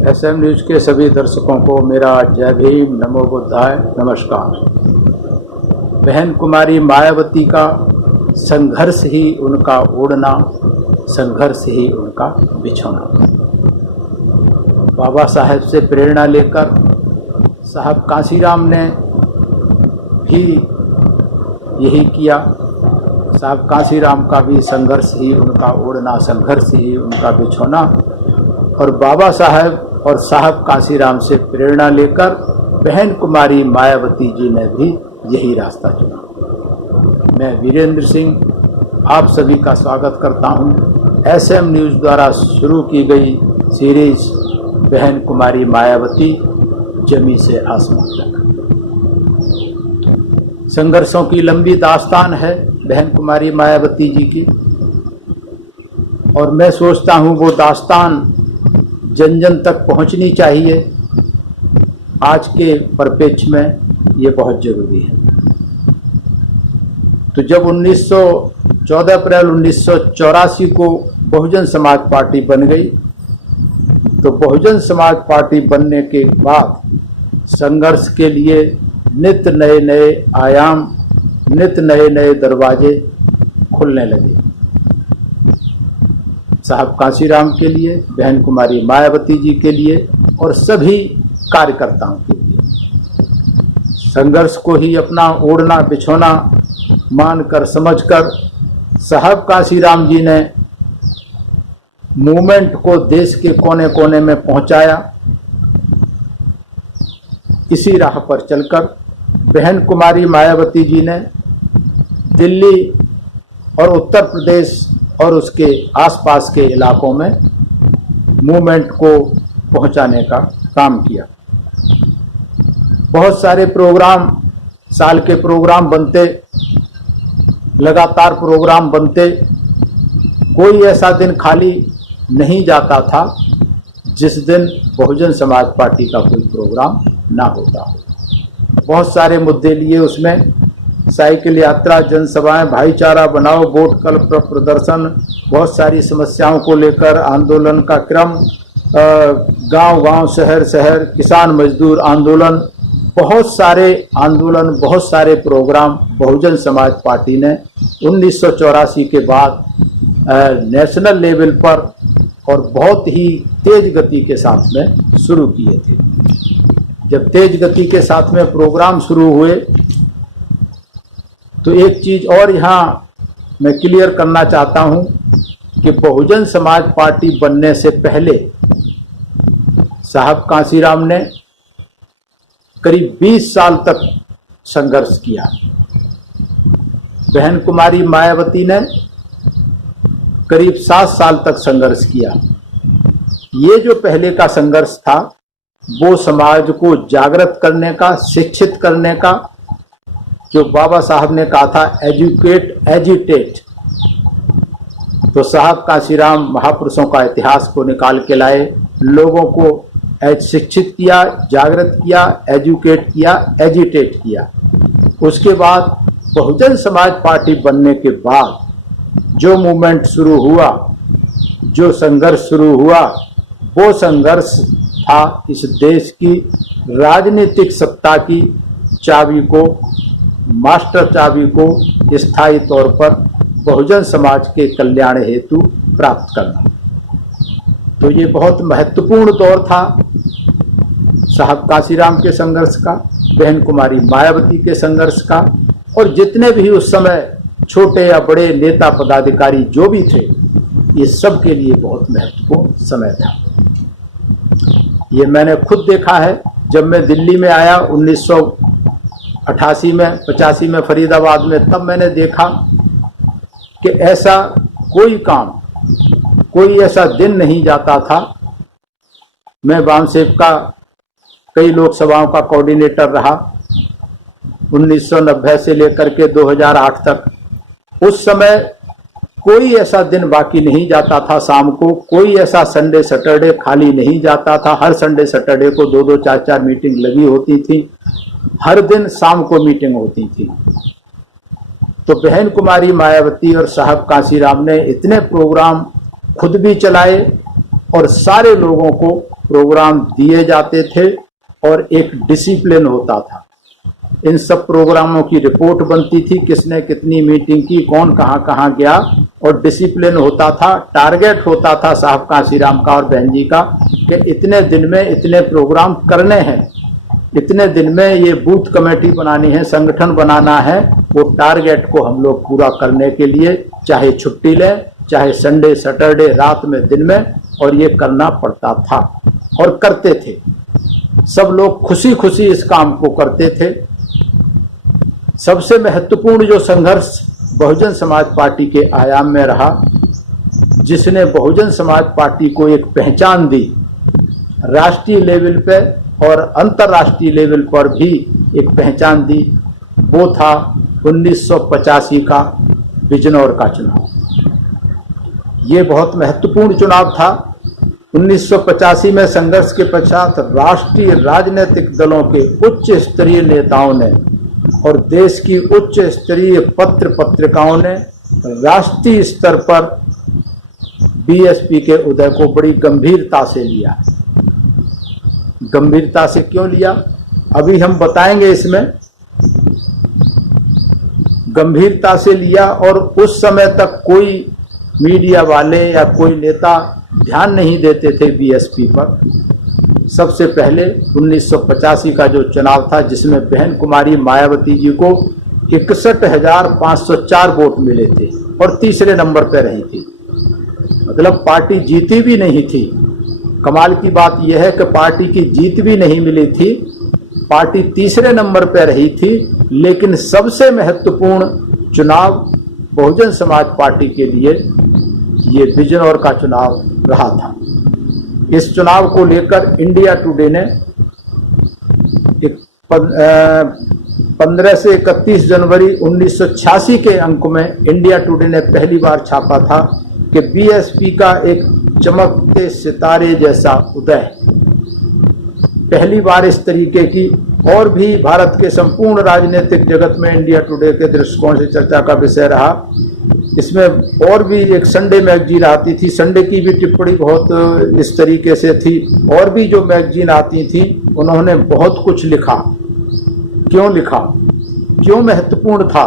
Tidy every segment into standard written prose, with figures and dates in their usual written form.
SM news के सभी दर्शकों को मेरा जय भीम, नमो बुद्धाय, नमस्कार। बहन कुमारी मायावती का संघर्ष ही उनका ओढ़ना, संघर्ष ही उनका बिछोना। बाबा साहेब से प्रेरणा लेकर साहब कांसीराम ने भी यही किया। साहब कांसीराम का भी संघर्ष ही उनका ओढ़ना, संघर्ष ही उनका बिछोना। और बाबा साहेब और साहब कांसीराम से प्रेरणा लेकर बहन कुमारी मायावती जी ने भी यही रास्ता चुना। मैं वीरेंद्र सिंह आप सभी का स्वागत करता हूं एसएम न्यूज द्वारा शुरू की गई सीरीज बहन कुमारी मायावती, जमी से आसमान तक। संघर्षों की लंबी दास्तान है बहन कुमारी मायावती जी की, और मैं सोचता हूं वो दास्तान जन जन तक पहुंचनी चाहिए। आज के परिप्रेक्ष्य में ये बहुत जरूरी है। तो जब 14 अप्रैल 1984 को बहुजन समाज पार्टी बन गई, तो बहुजन समाज पार्टी बनने के बाद संघर्ष के लिए नित नए नए आयाम, नित नए नए दरवाजे खुलने लगे। साहब कांसीराम के लिए, बहन कुमारी मायावती जी के लिए और सभी कार्यकर्ताओं के लिए। संघर्ष को ही अपना ओढ़ना बिछोना मानकर समझकर साहब कांसीराम जी ने मूवमेंट को देश के कोने कोने में पहुंचाया। इसी राह पर चलकर बहन कुमारी मायावती जी ने दिल्ली और उत्तर प्रदेश और उसके आसपास के इलाकों में मूवमेंट को पहुंचाने का काम किया। बहुत सारे प्रोग्राम, साल के प्रोग्राम बनते, लगातार प्रोग्राम बनते। कोई ऐसा दिन खाली नहीं जाता था जिस दिन बहुजन समाज पार्टी का कोई प्रोग्राम ना होता हो। बहुत सारे मुद्दे लिए उसमें, साइकिल यात्रा, जनसभाएं, भाईचारा बनाओ, वोट कल प्रदर्शन, बहुत सारी समस्याओं को लेकर आंदोलन का क्रम, गांव-गांव, शहर-शहर, किसान मजदूर आंदोलन, बहुत सारे आंदोलन, बहुत सारे प्रोग्राम बहुजन समाज पार्टी ने 1984 के बाद नेशनल लेवल पर और बहुत ही तेज गति के साथ में शुरू किए थे। जब तेज गति के साथ में प्रोग्राम शुरू हुए तो एक चीज और यहाँ मैं क्लियर करना चाहता हूँ कि बहुजन समाज पार्टी बनने से पहले साहब कांसीराम ने करीब 20 साल तक संघर्ष किया। बहन कुमारी मायावती ने करीब 7 साल तक संघर्ष किया। ये जो पहले का संघर्ष था वो समाज को जागृत करने का, शिक्षित करने का, जो बाबा साहब ने कहा था एजुकेट एजिटेट। तो साहब कांसीराम महापुरुषों का इतिहास को निकाल के लाए, लोगों को शिक्षित किया, जागृत किया, एजुकेट किया, एजिटेट किया। उसके बाद बहुजन समाज पार्टी बनने के बाद जो मूवमेंट शुरू हुआ, जो संघर्ष शुरू हुआ, वो संघर्ष था इस देश की राजनीतिक सत्ता की चाबी को, मास्टर चाबी को स्थायी तौर पर बहुजन समाज के कल्याण हेतु प्राप्त करना। तो ये बहुत महत्वपूर्ण दौर था साहब कांसीराम के संघर्ष का, बहन कुमारी मायावती के संघर्ष का, और जितने भी उस समय छोटे या बड़े नेता पदाधिकारी जो भी थे, ये सब के लिए बहुत महत्वपूर्ण समय था। ये मैंने खुद देखा है। जब मैं दिल्ली में आया 1988 में, 85 में फरीदाबाद में, तब मैंने देखा कि ऐसा कोई काम, कोई ऐसा दिन नहीं जाता था। मैं वामसेप का कई लोकसभाओं का कोऑर्डिनेटर रहा 1990 से लेकर के 2008 तक। उस समय कोई ऐसा दिन बाकी नहीं जाता था शाम को, कोई ऐसा संडे सैटरडे खाली नहीं जाता था। हर संडे सैटरडे को 2-2, 4-4 मीटिंग लगी होती थी। हर दिन शाम को मीटिंग होती थी। तो बहन कुमारी मायावती और साहब कांसीराम ने इतने प्रोग्राम खुद भी चलाए और सारे लोगों को प्रोग्राम दिए जाते थे और एक डिसिप्लिन होता था। इन सब प्रोग्रामों की रिपोर्ट बनती थी, किसने कितनी मीटिंग की, कौन कहाँ कहाँ गया, और डिसिप्लिन होता था। टारगेट होता था साहब कांशीराम का और बहन जी का कि इतने दिन में इतने प्रोग्राम करने हैं, इतने दिन में ये बूथ कमेटी बनानी है, संगठन बनाना है। वो टारगेट को हम लोग पूरा करने के लिए चाहे छुट्टी लें, चाहे संडे सैटरडे, रात में दिन में, और ये करना पड़ता था और करते थे। सब लोग खुशी खुशी इस काम को करते थे। सबसे महत्वपूर्ण जो संघर्ष बहुजन समाज पार्टी के आयाम में रहा, जिसने बहुजन समाज पार्टी को एक पहचान दी, राष्ट्रीय लेवल पे और अंतर्राष्ट्रीय लेवल पर भी एक पहचान दी, वो था 1985 का बिजनौर का चुनाव। ये बहुत महत्वपूर्ण चुनाव था। 1985 में संघर्ष के पश्चात राष्ट्रीय राजनीतिक दलों के उच्च स्तरीय नेताओं ने और देश की उच्च स्तरीय पत्र पत्रिकाओं ने राष्ट्रीय स्तर पर बीएसपी के उदय को बड़ी गंभीरता से लिया। गंभीरता से क्यों लिया, अभी हम बताएंगे। इसमें गंभीरता से लिया और उस समय तक कोई मीडिया वाले या कोई नेता ध्यान नहीं देते थे बीएसपी पर। सबसे पहले 1985 का जो चुनाव था, जिसमें बहन कुमारी मायावती जी को 61,504 वोट मिले थे और तीसरे नंबर पर रही थी। मतलब पार्टी जीती भी नहीं थी। कमाल की बात यह है कि पार्टी की जीत भी नहीं मिली थी, पार्टी तीसरे नंबर पर रही थी। लेकिन सबसे महत्वपूर्ण चुनाव बहुजन समाज पार्टी के लिए ये बिजनौर का चुनाव रहा था। इस चुनाव को लेकर इंडिया टुडे ने 15 से 31 जनवरी 1986 के अंक में इंडिया टुडे ने पहली बार छापा था कि बीएसपी का एक चमकते सितारे जैसा उदय। पहली बार इस तरीके की, और भी भारत के संपूर्ण राजनीतिक जगत में इंडिया टुडे के दृष्टिकोण से चर्चा का विषय रहा। इसमें और भी एक संडे मैगजीन आती थी, संडे की भी टिप्पणी बहुत इस तरीके से थी। और भी जो मैगजीन आती थी उन्होंने बहुत कुछ लिखा। क्यों लिखा, क्यों महत्वपूर्ण था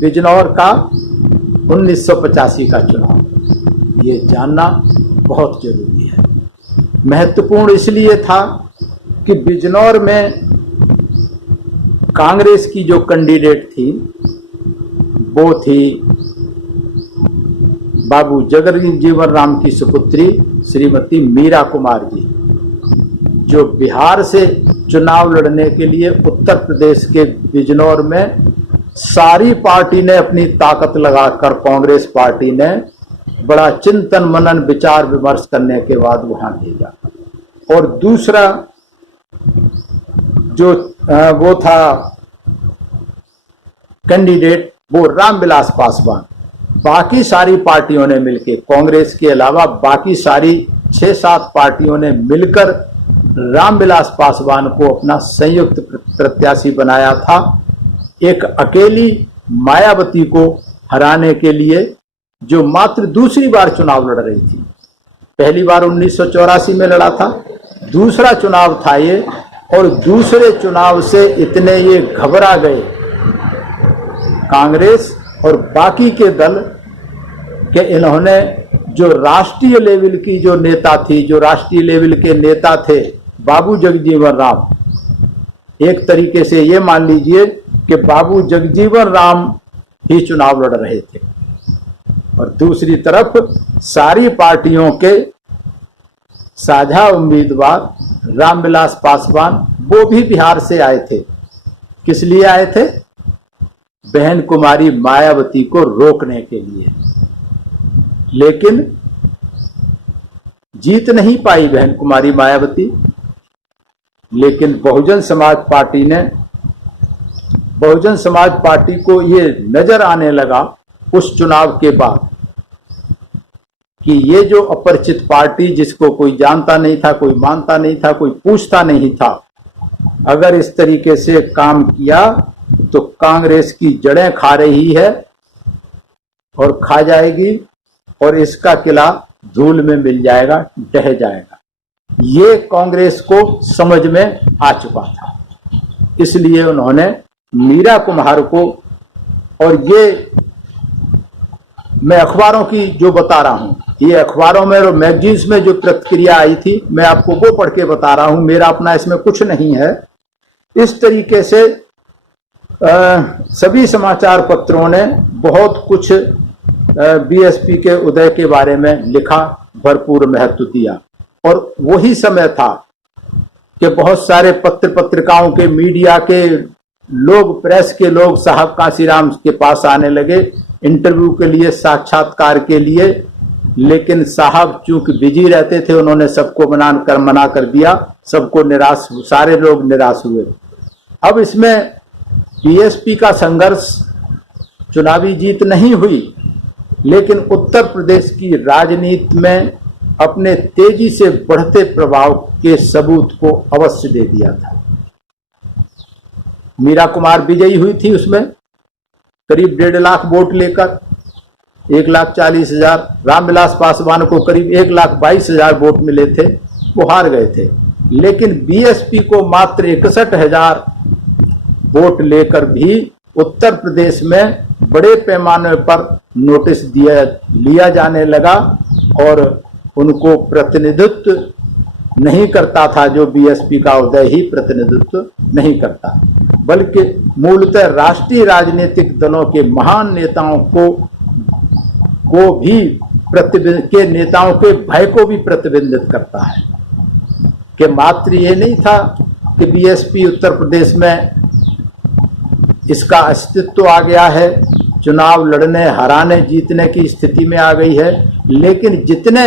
बिजनौर का 1985 का चुनाव, ये जानना बहुत जरूरी है। महत्वपूर्ण इसलिए था कि बिजनौर में कांग्रेस की जो कैंडिडेट थी वो थी बाबू जगजीवन राम की सुपुत्री श्रीमती मीरा कुमार जी, जो बिहार से चुनाव लड़ने के लिए उत्तर प्रदेश के बिजनौर में सारी पार्टी ने अपनी ताकत लगाकर, कांग्रेस पार्टी ने बड़ा चिंतन मनन विचार विमर्श करने के बाद वहां भेजा। और दूसरा जो वो था कैंडिडेट, वो रामविलास पासवान। बाकी सारी पार्टियों ने मिलकर, कांग्रेस के अलावा बाकी सारी 6-7 पार्टियों ने मिलकर रामविलास पासवान को अपना संयुक्त प्रत्याशी बनाया था, एक अकेली मायावती को हराने के लिए, जो मात्र दूसरी बार चुनाव लड़ रही थी। पहली बार 1984 में लड़ा था, दूसरा चुनाव था ये। और दूसरे चुनाव से इतने ये घबरा गए कांग्रेस और बाकी के दल कि इन्होंने जो राष्ट्रीय लेवल की जो नेता थी, जो राष्ट्रीय लेवल के नेता थे बाबू जगजीवन राम, एक तरीके से ये मान लीजिए कि बाबू जगजीवन राम ही चुनाव लड़ रहे थे। और दूसरी तरफ सारी पार्टियों के साझा उम्मीदवार रामविलास पासवान, वो भी बिहार से आए थे। किस लिए आए थे? बहन कुमारी मायावती को रोकने के लिए। लेकिन जीत नहीं पाई बहन कुमारी मायावती। लेकिन बहुजन समाज पार्टी को ये नजर आने लगा उस चुनाव के बाद कि ये जो अपरिचित पार्टी, जिसको कोई जानता नहीं था, कोई मानता नहीं था, कोई पूछता नहीं था, अगर इस तरीके से काम किया तो कांग्रेस की जड़ें खा रही है और खा जाएगी और इसका किला धूल में मिल जाएगा, ढह जाएगा। ये कांग्रेस को समझ में आ चुका था। इसलिए उन्होंने मीरा कुमार को, और ये मैं अखबारों की जो बता रहा हूं, ये अखबारों में और मैगजीन्स में जो प्रतिक्रिया आई थी, मैं आपको वो पढ़ के बता रहा हूं, मेरा अपना इसमें कुछ नहीं है। इस तरीके से सभी समाचार पत्रों ने बहुत कुछ बीएसपी के उदय के बारे में लिखा, भरपूर महत्व दिया। और वही समय था कि बहुत सारे पत्र पत्रिकाओं के, मीडिया के लोग, प्रेस के लोग साहब कांसीराम के पास आने लगे इंटरव्यू के लिए, साक्षात्कार के लिए। लेकिन साहब चूंकि बिजी रहते थे, उन्होंने सबको मना कर दिया, सबको निराश, सारे लोग निराश हुए। अब इसमें बीएसपी का संघर्ष, चुनावी जीत नहीं हुई, लेकिन उत्तर प्रदेश की राजनीति में अपने तेजी से बढ़ते प्रभाव के सबूत को अवश्य दे दिया था। मीरा कुमार विजयी हुई थी, उसमें करीब 1.5 लाख वोट लेकर, 1,40,000। रामविलास पासवान को करीब 1,22,000 वोट मिले थे, वो हार गए थे। लेकिन बीएसपी को मात्र 61,000 वोट लेकर भी उत्तर प्रदेश में बड़े पैमाने पर नोटिस लिया जाने लगा, और उनको प्रतिनिधित्व नहीं करता था। जो बीएसपी का उदय ही प्रतिनिधित्व नहीं करता, बल्कि मूलतः राष्ट्रीय राजनीतिक दलों के महान नेताओं को भी के नेताओं के भय को भी प्रतिबिंबित करता है। कि मात्र ये नहीं था कि बीएसपी उत्तर प्रदेश में इसका अस्तित्व आ गया है, चुनाव लड़ने, हराने, जीतने की स्थिति में आ गई है, लेकिन जितने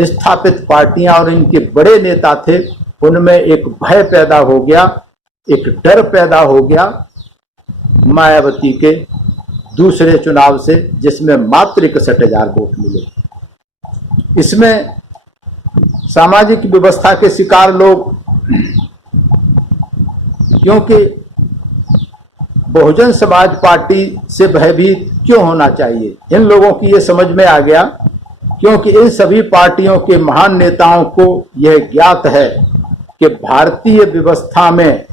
स्थापित पार्टियां और इनके बड़े नेता थे, उनमें एक भय पैदा हो गया, एक डर पैदा हो गया मायावती के दूसरे चुनाव से, जिसमें मात्र 61,000 वोट मिले। इसमें सामाजिक व्यवस्था के शिकार लोग, क्योंकि बहुजन समाज पार्टी से भयभीत क्यों होना चाहिए, इन लोगों की ये समझ में आ गया, क्योंकि इन सभी पार्टियों के महान नेताओं को यह ज्ञात है कि भारतीय व्यवस्था में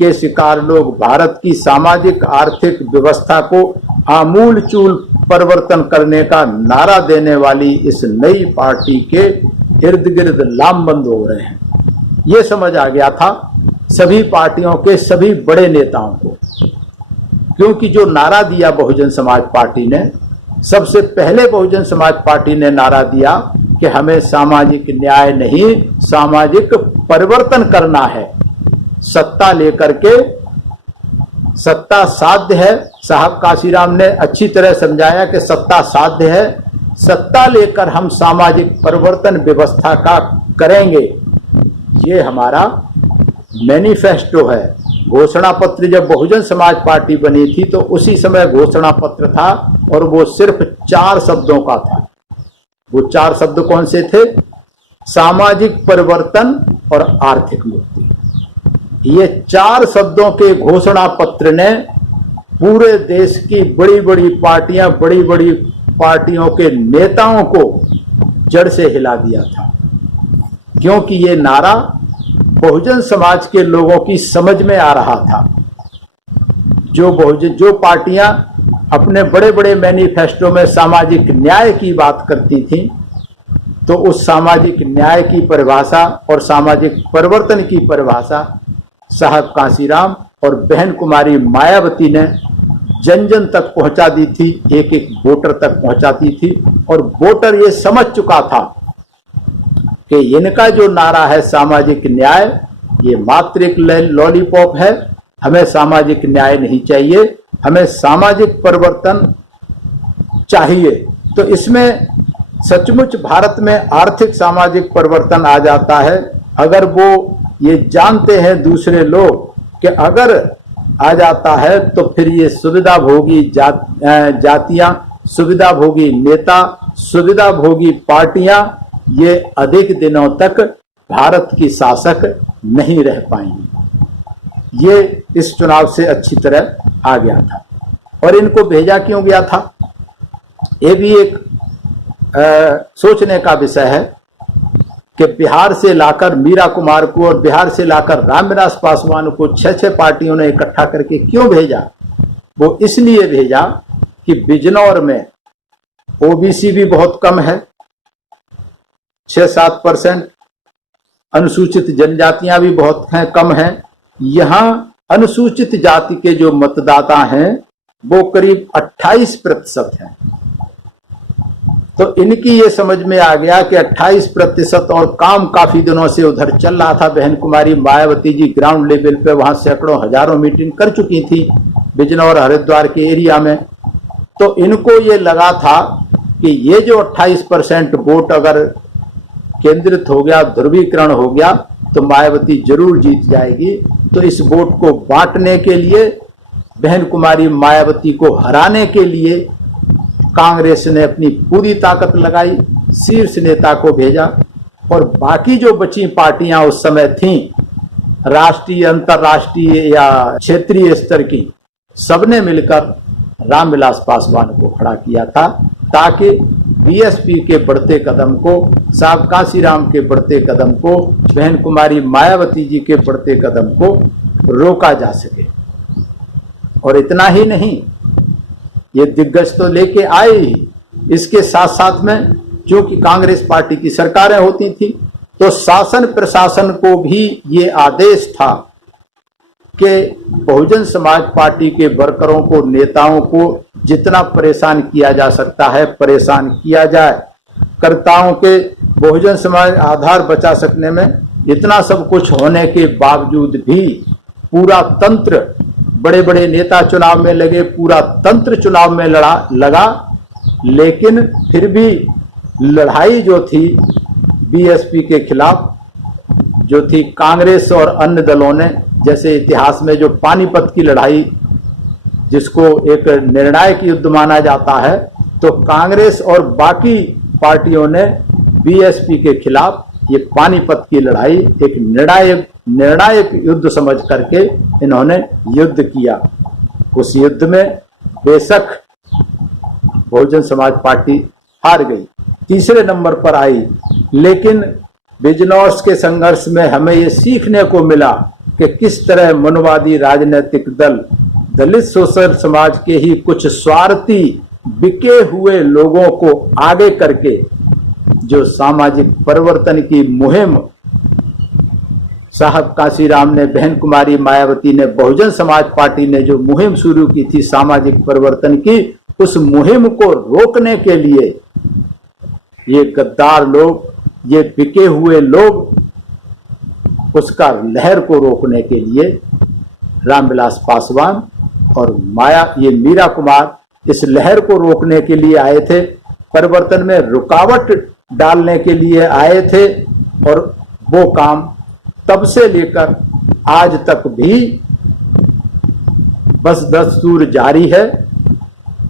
के शिकार लोग भारत की सामाजिक आर्थिक व्यवस्था को आमूलचूल परिवर्तन करने का नारा देने वाली इस नई पार्टी के इर्द गिर्द लामबंद हो रहे हैं। ये समझ आ गया था सभी पार्टियों के सभी बड़े नेताओं को, क्योंकि जो नारा दिया बहुजन समाज पार्टी ने, सबसे पहले बहुजन समाज पार्टी ने नारा दिया कि हमें सामाजिक न्याय नहीं, सामाजिक परिवर्तन करना है। सत्ता लेकर के, सत्ता साध्य है, साहब कांसीराम ने अच्छी तरह समझाया कि सत्ता साध्य है, सत्ता लेकर हम सामाजिक परिवर्तन व्यवस्था का करेंगे। ये हमारा मैनिफेस्टो है। घोषणा पत्र जब बहुजन समाज पार्टी बनी थी तो उसी समय घोषणा पत्र था, और वो सिर्फ 4 शब्दों का था। वो 4 शब्द कौन से थे? सामाजिक परिवर्तन और आर्थिक मुक्ति। ये 4 शब्दों के घोषणा पत्र ने पूरे देश की बड़ी बड़ी पार्टियां, बड़ी बड़ी पार्टियों के नेताओं को जड़ से हिला दिया था, क्योंकि ये नारा बहुजन समाज के लोगों की समझ में आ रहा था। जो पार्टियां अपने बड़े बड़े मैनिफेस्टो में सामाजिक न्याय की बात करती थीं, तो उस सामाजिक न्याय की परिभाषा और सामाजिक परिवर्तन की परिभाषा साहब कांसीराम और बहन कुमारी मायावती ने जन जन तक पहुंचा दी थी, एक एक वोटर तक पहुंचाती थी। और वोटर ये समझ चुका था कि इनका जो नारा है सामाजिक न्याय, ये मात्र एक लॉलीपॉप है, हमें सामाजिक न्याय नहीं चाहिए, हमें सामाजिक परिवर्तन चाहिए। तो इसमें सचमुच भारत में आर्थिक सामाजिक परिवर्तन आ जाता है अगर वो ये जानते हैं दूसरे लोग कि अगर आ जाता है तो फिर ये सुविधा भोगी जातियां, सुविधा भोगी नेता, सुविधा भोगी पार्टियां ये अधिक दिनों तक भारत की शासक नहीं रह पाएंगी। ये इस चुनाव से अच्छी तरह आ गया था। और इनको भेजा क्यों गया था, ये भी एक सोचने का विषय है कि बिहार से लाकर मीरा कुमार को और बिहार से लाकर रामविलास पासवान को 6-6 पार्टियों ने इकट्ठा करके क्यों भेजा? वो इसलिए भेजा कि बिजनौर में ओबीसी भी बहुत कम है, 6-7%, अनुसूचित जनजातियां भी बहुत हैं, कम हैं। यहां अनुसूचित जाति के जो मतदाता हैं वो करीब 28% हैं। तो इनकी ये समझ में आ गया कि 28% और काम काफी दिनों से उधर चल रहा था। बहन कुमारी मायावती जी ग्राउंड लेवल पे वहां सैकड़ों हजारों मीटिंग कर चुकी थी बिजनौर हरिद्वार के एरिया में। तो इनको ये लगा था कि ये जो 28% वोट अगर केंद्रित हो गया, ध्रुवीकरण हो गया, तो मायावती जरूर जीत जाएगी। तो इस वोट को बांटने के लिए, बहन कुमारी मायावती को हराने के लिए कांग्रेस ने अपनी पूरी ताकत लगाई, शीर्ष नेता को भेजा और बाकी जो बची पार्टियां उस समय थीं, राष्ट्रीय, अंतर्राष्ट्रीय या क्षेत्रीय स्तर की, सबने मिलकर रामविलास पासवान को खड़ा किया था ताकि बीएसपी के बढ़ते कदम को, साहब कांशीराम के बढ़ते कदम को, बहन कुमारी मायावती जी के बढ़ते कदम को रोका जा सके। और इतना ही नहीं, ये दिग्गज तो लेके आए ही, इसके साथ साथ में क्योंकि कांग्रेस पार्टी की सरकारें होती थी तो शासन प्रशासन को भी ये आदेश था कि बहुजन समाज पार्टी के वर्करों को, नेताओं को जितना परेशान किया जा सकता है परेशान किया जाए। कर्ताओं के बहुजन समाज आधार बचा सकने में इतना सब कुछ होने के बावजूद भी पूरा तंत्र, बड़े बड़े नेता चुनाव में लगे, पूरा तंत्र चुनाव में लगा, लेकिन फिर भी लड़ाई जो थी बीएसपी के खिलाफ जो थी, कांग्रेस और अन्य दलों ने, जैसे इतिहास में जो पानीपत की लड़ाई जिसको एक निर्णायक युद्ध माना जाता है, तो कांग्रेस और बाकी पार्टियों ने बीएसपी के खिलाफ ये पानीपत की लड़ाई एक निर्णायक युद्ध समझ करके इन्होंने युद्ध किया। उस युद्ध में बेशक बहुजन समाज पार्टी हार गई, तीसरे नंबर पर आई, लेकिन बिजनौर के संघर्ष में हमें ये सीखने को मिला कि किस तरह मनवादी राजनीतिक दल, दलित सोशल समाज के ही कुछ स्वार्थी बिके हुए लोगों को आगे करके जो सामाजिक परिवर्तन की मुहिम साहब कांशीराम ने, बहन कुमारी मायावती ने, बहुजन समाज पार्टी ने जो मुहिम शुरू की थी सामाजिक परिवर्तन की, उस मुहिम को रोकने के लिए ये गद्दार लोग, ये बिके हुए लोग, उसका लहर को रोकने के लिए रामविलास पासवान और ये मीरा कुमार इस लहर को रोकने के लिए आए थे, परिवर्तन में रुकावट डालने के लिए आए थे। और वो काम तब से लेकर आज तक भी बस दस्तूर जारी है।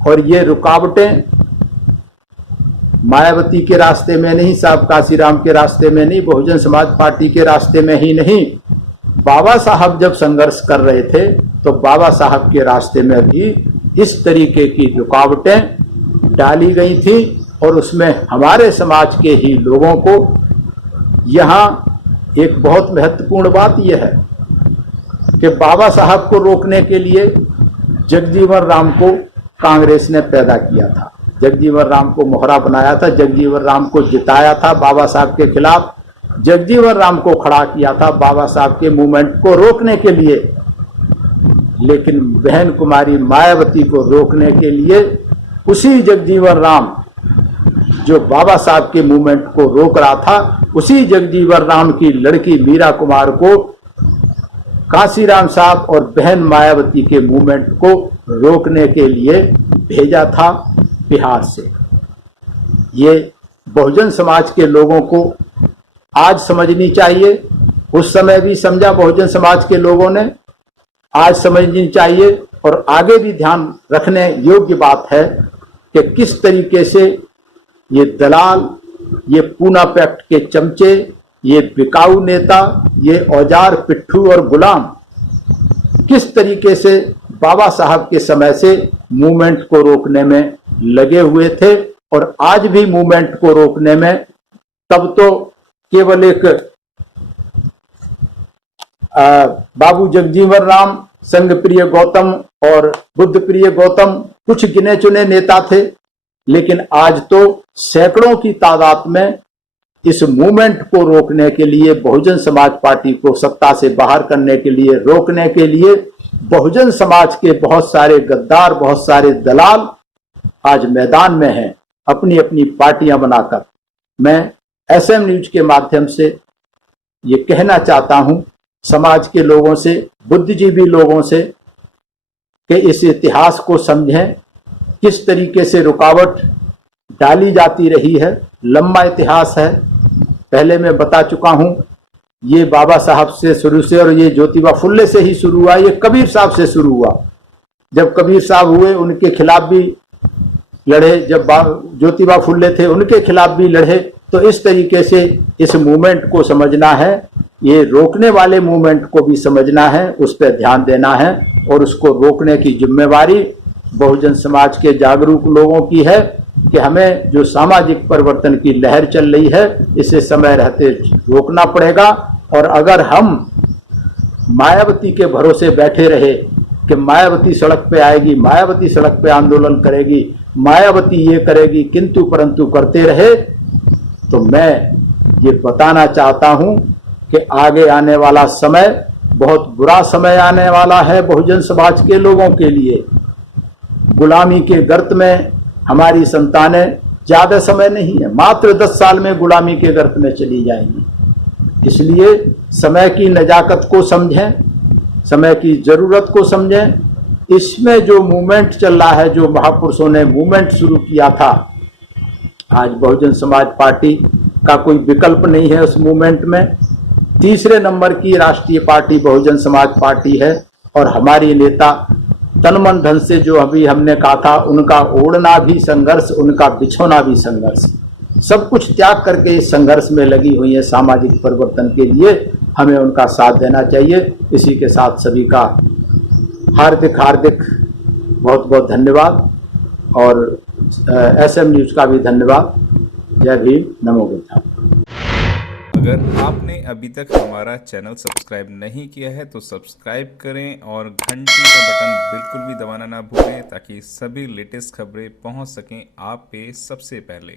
और ये रुकावटें मायावती के रास्ते में नहीं, साहब कांशीराम के रास्ते में नहीं, बहुजन समाज पार्टी के रास्ते में ही नहीं, बाबा साहब जब संघर्ष कर रहे थे तो बाबा साहब के रास्ते में भी इस तरीके की रुकावटें डाली गई थी। और उसमें हमारे समाज के ही लोगों को, यहाँ एक बहुत महत्वपूर्ण बात यह है कि बाबा साहब को रोकने के लिए जगजीवन राम को कांग्रेस ने पैदा किया था, जगजीवन राम को मोहरा बनाया था, जगजीवन राम को जिताया था बाबा साहब के खिलाफ, जगजीवन राम को खड़ा किया था बाबा साहब के मूवमेंट को रोकने के लिए। लेकिन बहन कुमारी मायावती को रोकने के लिए उसी जगजीवन राम जो बाबा साहब के मूवमेंट को रोक रहा था, उसी जगजीवन राम की लड़की मीरा कुमार को कांशीराम साहब और बहन मायावती के मूवमेंट को रोकने के लिए भेजा था बिहार से। ये बहुजन समाज के लोगों को आज समझनी चाहिए, उस समय भी समझा बहुजन समाज के लोगों ने, आज समझनी चाहिए। और आगे भी ध्यान रखने योग्य बात है कि किस तरीके से ये दलाल, ये पूना पैक्ट के चमचे, ये बिकाऊ नेता, ये औजार पिट्ठू और गुलाम किस तरीके से बाबा साहब के समय से मूवमेंट को रोकने में लगे हुए थे और आज भी मूवमेंट को रोकने में। तब तो केवल एक बाबू जगजीवन राम, संघ प्रिय गौतम और बुद्ध प्रिय गौतम कुछ गिने चुने नेता थे, लेकिन आज तो सैकड़ों की तादाद में इस मूवमेंट को रोकने के लिए, बहुजन समाज पार्टी को सत्ता से बाहर करने के लिए, रोकने के लिए बहुजन समाज के बहुत सारे गद्दार, बहुत सारे दलाल आज मैदान में हैं, अपनी अपनी पार्टियां बनाकर। मैं एसएम न्यूज के माध्यम से ये कहना चाहता हूं समाज के लोगों से, बुद्धिजीवी लोगों से, कि इस इतिहास को समझें, किस तरीके से रुकावट डाली जाती रही है। लंबा इतिहास है, पहले मैं बता चुका हूं। ये बाबा साहब से शुरू से और ये ज्योतिबा फुल्ले से ही शुरू हुआ, ये कबीर साहब से शुरू हुआ। जब कबीर साहब हुए उनके खिलाफ भी लड़े, जब ज्योतिबा फुल्ले थे उनके खिलाफ भी लड़े। तो इस तरीके से इस मूवमेंट को समझना है, ये रोकने वाले मूवमेंट को भी समझना है, उस पर ध्यान देना है और उसको रोकने की जिम्मेवारी बहुजन समाज के जागरूक लोगों की है कि हमें जो सामाजिक परिवर्तन की लहर चल रही है इसे समय रहते रोकना पड़ेगा। और अगर हम मायावती के भरोसे बैठे रहे कि मायावती सड़क पे आएगी, मायावती सड़क पे आंदोलन करेगी, मायावती ये करेगी, किंतु परंतु करते रहे, तो मैं ये बताना चाहता हूं कि आगे आने वाला समय बहुत बुरा समय आने वाला है बहुजन समाज के लोगों के लिए। गुलामी के गर्त में हमारी संतानें ज्यादा समय नहीं है, मात्र 10 साल में गुलामी के गर्त में चली जाएंगी। इसलिए समय की नजाकत को समझें, समय की जरूरत को समझें। इसमें जो मूवमेंट चल रहा है, जो महापुरुषों ने मूवमेंट शुरू किया था, आज बहुजन समाज पार्टी का कोई विकल्प नहीं है उस मूवमेंट में। तीसरे नंबर की राष्ट्रीय पार्टी बहुजन समाज पार्टी है और हमारी नेता तन मन धन से, जो अभी हमने कहा था, उनका ओढ़ना भी संघर्ष, उनका बिछोना भी संघर्ष, सब कुछ त्याग करके इस संघर्ष में लगी हुई है सामाजिक परिवर्तन के लिए। हमें उनका साथ देना चाहिए। इसी के साथ सभी का हार्दिक हार्दिक बहुत बहुत धन्यवाद और एसएम न्यूज का भी धन्यवाद। जय भीम, नमो बुद्धाय। अगर आपने अभी तक हमारा चैनल सब्सक्राइब नहीं किया है तो सब्सक्राइब करें और घंटी का बटन बिल्कुल भी दबाना ना भूलें ताकि सभी लेटेस्ट खबरें पहुंच सकें आप पे सबसे पहले।